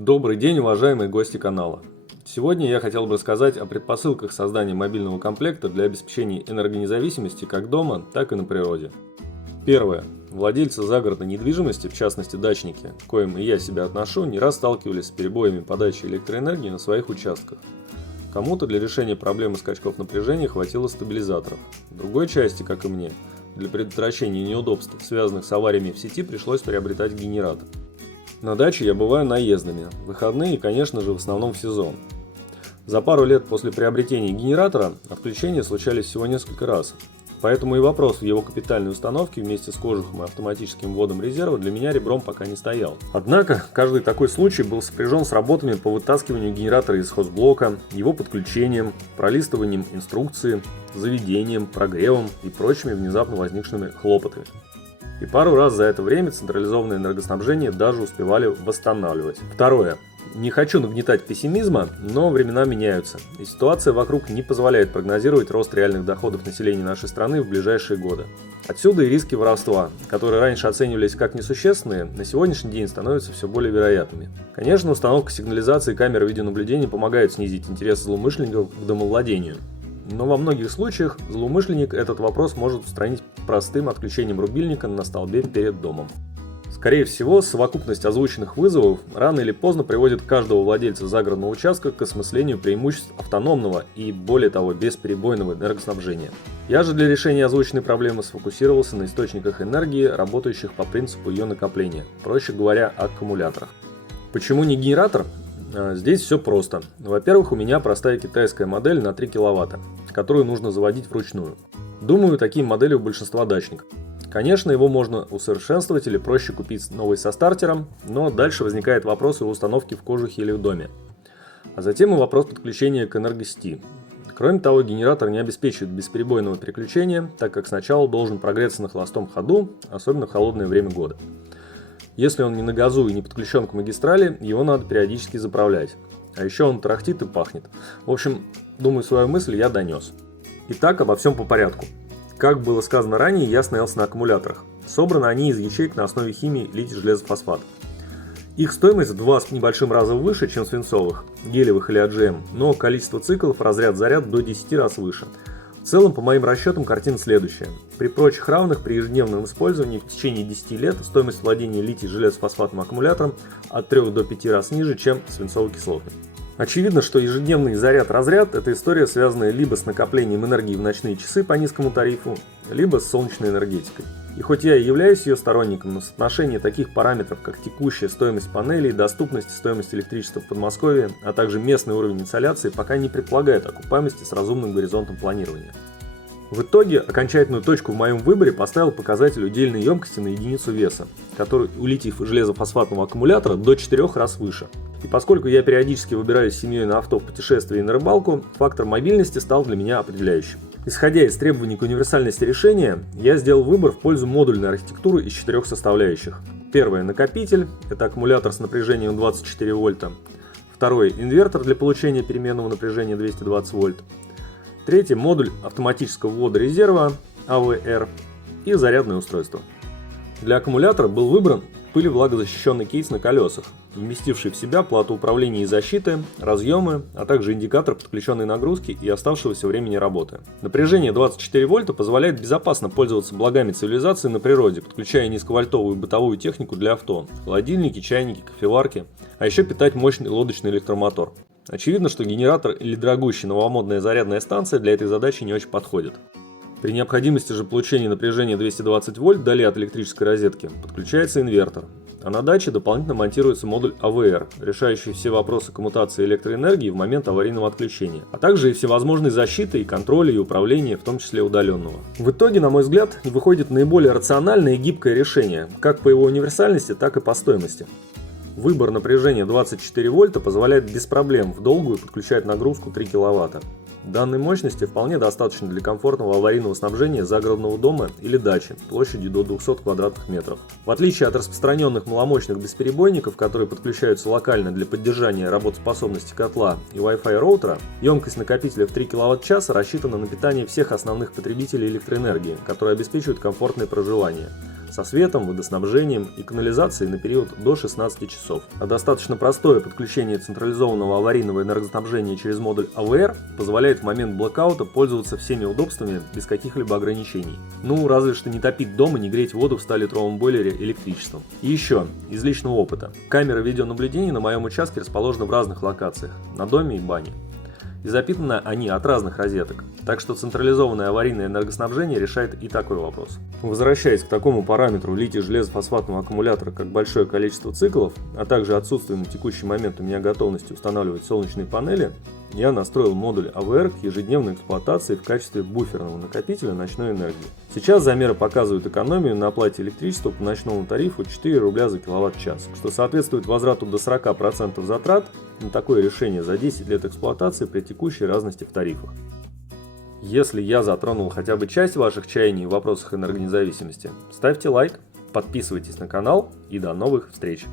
Добрый день, уважаемые гости канала. Сегодня я хотел бы рассказать о предпосылках создания мобильного комплекта для обеспечения энергонезависимости как дома, так и на природе. Первое. Владельцы загородной недвижимости, в частности дачники, к коим и я себя отношу, не раз сталкивались с перебоями подачи электроэнергии на своих участках. Кому-то для решения проблемы скачков напряжения хватило стабилизаторов. В другой части, как и мне, для предотвращения неудобств, связанных с авариями в сети, пришлось приобретать генератор. На даче я бываю наездами, в выходные и, конечно же, в основном в сезон. За пару лет после приобретения генератора отключения случались всего несколько раз, поэтому и вопрос в его капитальной установке вместе с кожухом и автоматическим вводом резерва для меня ребром пока не стоял. Однако, каждый такой случай был сопряжен с работами по вытаскиванию генератора из хозблока, его подключением, пролистыванием инструкции, заведением, прогревом и прочими внезапно возникшими хлопотами. И пару раз за это время централизованное энергоснабжение даже успевали восстанавливать. Второе. Не хочу нагнетать пессимизма, но времена меняются, и ситуация вокруг не позволяет прогнозировать рост реальных доходов населения нашей страны в ближайшие годы. Отсюда и риски воровства, которые раньше оценивались как несущественные, на сегодняшний день становятся все более вероятными. Конечно, установка сигнализации и камер видеонаблюдения помогает снизить интерес злоумышленников к домовладению. Но во многих случаях злоумышленник этот вопрос может устранить простым отключением рубильника на столбе перед домом. Скорее всего, совокупность озвученных вызовов рано или поздно приводит каждого владельца загородного участка к осмыслению преимуществ автономного и, более того, бесперебойного энергоснабжения. Я же для решения озвученной проблемы сфокусировался на источниках энергии, работающих по принципу ее накопления, проще говоря, аккумуляторах. Почему не генератор? Здесь все просто. Во-первых, у меня простая китайская модель на 3 кВт, которую нужно заводить вручную. Думаю, такие модели у большинства дачников. Конечно, его можно усовершенствовать или проще купить новый со стартером, но дальше возникает вопрос его установки в кожухе или в доме. А затем и вопрос подключения к энергосети. Кроме того, генератор не обеспечивает бесперебойного переключения, так как сначала должен прогреться на холостом ходу, особенно в холодное время года. Если он не на газу и не подключен к магистрали, его надо периодически заправлять. А еще он тарахтит и пахнет. В общем, думаю, свою мысль я донес. Итак, обо всем по порядку. Как было сказано ранее, я остановился на аккумуляторах. Собраны они из ячеек на основе химии литий-железофосфат. Их стоимость в 2 с небольшим раза выше, чем свинцовых, гелевых или AGM, но количество циклов разряд-заряд до 10 раз выше. В целом, по моим расчетам, картина следующая. При прочих равных, при ежедневном использовании в течение 10 лет стоимость владения литий-железофосфатным аккумулятором от 3 до 5 раз ниже, чем свинцово-кислотный. Очевидно, что ежедневный заряд-разряд – это история, связанная либо с накоплением энергии в ночные часы по низкому тарифу, либо с солнечной энергетикой. И хоть я и являюсь ее сторонником, но соотношение таких параметров, как текущая стоимость панелей, доступность и стоимость электричества в Подмосковье, а также местный уровень инсоляции, пока не предполагает окупаемости с разумным горизонтом планирования. В итоге, окончательную точку в моем выборе поставил показатель удельной емкости на единицу веса, который у литий-железофосфатного аккумулятора до 4 раз выше. И поскольку я периодически выбираюсь с семьей на авто в путешествие и на рыбалку, фактор мобильности стал для меня определяющим. Исходя из требований к универсальности решения, я сделал выбор в пользу модульной архитектуры из 4 составляющих. Первое – накопитель, это аккумулятор с напряжением 24 вольта. Второе – инвертор для получения переменного напряжения 220 вольт. Третье – модуль автоматического ввода резерва AVR и зарядное устройство. Для аккумулятора был выбран пылевлагозащищенный кейс на колесах, вместивший в себя плату управления и защиты, разъемы, а также индикатор подключенной нагрузки и оставшегося времени работы. Напряжение 24 вольта позволяет безопасно пользоваться благами цивилизации на природе, подключая низковольтовую бытовую технику для авто, холодильники, чайники, кофеварки, а еще питать мощный лодочный электромотор. Очевидно, что генератор или дорогущая новомодная зарядная станция для этой задачи не очень подходит. При необходимости же получения напряжения 220 вольт вдали от электрической розетки подключается инвертор, а на даче дополнительно монтируется модуль AVR, решающий все вопросы коммутации электроэнергии в момент аварийного отключения, а также и всевозможной защиты и контроля и управления, в том числе удаленного. В итоге, на мой взгляд, выходит наиболее рациональное и гибкое решение, как по его универсальности, так и по стоимости. Выбор напряжения 24 вольта позволяет без проблем в долгую подключать нагрузку 3 кВт. Данной мощности вполне достаточно для комфортного аварийного снабжения загородного дома или дачи площадью до 200 квадратных метров. В отличие от распространенных маломощных бесперебойников, которые подключаются локально для поддержания работоспособности котла и Wi-Fi роутера, емкость накопителя в 3 кВт-час рассчитана на питание всех основных потребителей электроэнергии, которые обеспечивают комфортное проживание. со светом, водоснабжением и канализацией на период до 16 часов. А достаточно простое подключение централизованного аварийного энергоснабжения через модуль АВР позволяет в момент блэкаута пользоваться всеми удобствами без каких-либо ограничений. Ну, разве что не топить дом и не греть воду в 100-литровом бойлере электричеством. И еще, из личного опыта. Камеры видеонаблюдения на моем участке расположены в разных локациях, на доме и бане. И запитаны они от разных розеток, так что централизованное аварийное энергоснабжение решает и такой вопрос. Возвращаясь к такому параметру литий-железо-фосфатного аккумулятора, как большое количество циклов, а также отсутствие на текущий момент у меня готовности устанавливать солнечные панели, я настроил модуль АВР к ежедневной эксплуатации в качестве буферного накопителя ночной энергии. Сейчас замеры показывают экономию на оплате электричества по ночному тарифу 4 рубля за киловатт-час, что соответствует возврату до 40% затрат на такое решение за 10 лет эксплуатации при текущей разности в тарифах. Если я затронул хотя бы часть ваших чаяний в вопросах энергонезависимости, ставьте лайк, подписывайтесь на канал и до новых встреч!